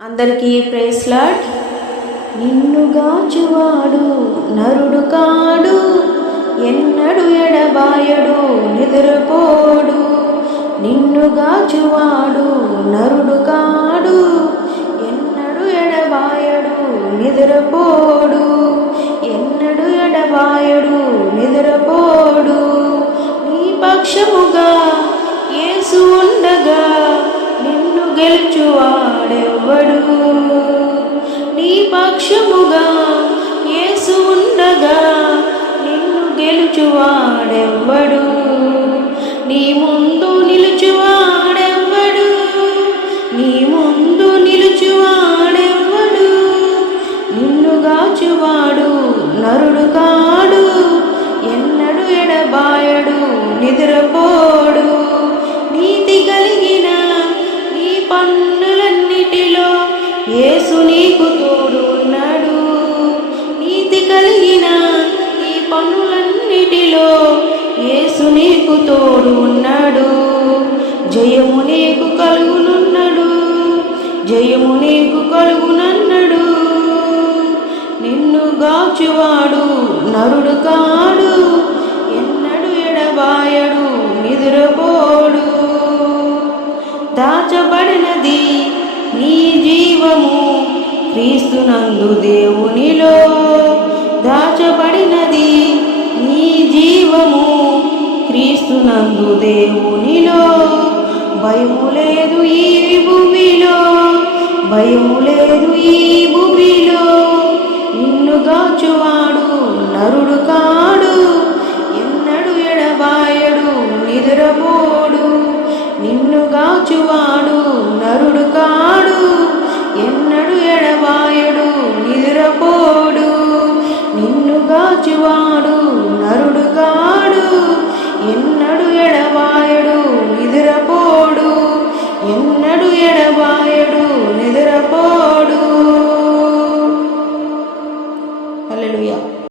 అందరికీ ప్రేస్లాట్ నిన్ను గాచువాడు నరుడు కాడు ఎన్నడు ఎడబాయడు నిద్రపోడు. నిన్ను గాచువాడు నరుడు కాడు ఎన్నడు ఎడబాయడు నిద్రపోడు. ఎన్నడు ఎడబాయడు నిద్రపోడు. నీ పక్షముగా గెలుచువాడెవ్వడు? నీ పక్షముగా యేసు ఉండగా నిన్ను గెలుచువాడెవ్వడు? నీ ముందు నిలుచువాడెవ్వడు? నీ ముందు నిలుచువాడెవ్వడు? నిన్ను గాచువాడు నరుడు కాడు. ఎన్నడు ఎడబాయడు నిద్రపో జరిగిన కలిగిన నీ యేసు నీకు తోడు ఉన్నాడు. జయము నీకు కలుగునున్నాడు. జయము నీకు కలుగునన్నాడు. నిన్ను గాచువాడు నరుడు కాడు. ఎన్నడు ఎడబాయడు నిద్రపోడు. దాచబడినది నీ జీవము క్రీస్తునందు దేవునిలో. దాచబడినది నీ జీవము. క్రీస్తునందు దేవునిలో భయము లేదు ఈ భూమిలో భయము లేదు ఈ భూమిలో. నిన్ను దాచువాడు నరుడు కాడు ఎన్నడు ఎడబాయడు నిద్రపోడు. నిన్ను గాచువాడు